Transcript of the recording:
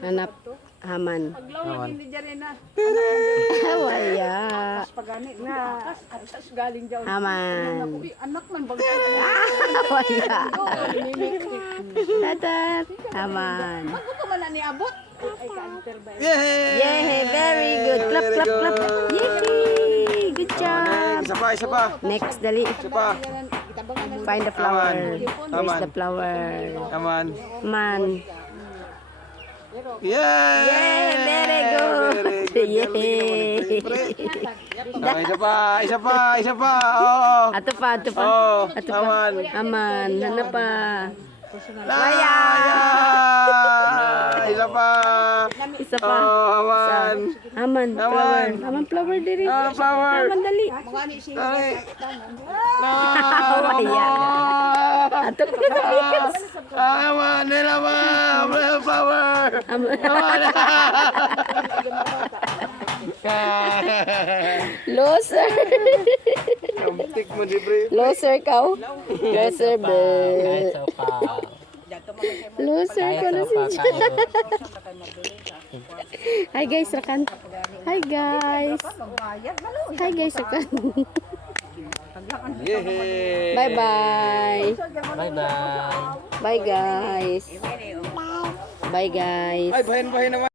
Hanap haman. Haman. Hawaya. Haman. Hawaya. Tatat. Haman. Yay, very good. Clap, clap, clap. Yay, good job. Isa pa. Next, dali. Isa pa. Find the flower. Haman. Where's the flower? Aman. Man. Yay! Yay, very good. Yay. Isa pa. Oo. Ato pa. Oh, Ato pa. aman. Aman. Ano pa? Laya! Isa pa. Isa pa. Oh, aman. Aman. Flower. Aman flower diri. Ah, flower. Aman dali. Dali. Hawaya. Ato pa sa pikas. Aman, nila ba? Flower. Aman. Loser. Kamtik mo di bre. Loser kau. Loser be. Loser ko na siya. Hi guys, Rakan. Hi guys. Hi guys, Rakan. Yehe. Bye bye. Bye bye. Bye guys. Bye guys. Ay, bahin naman.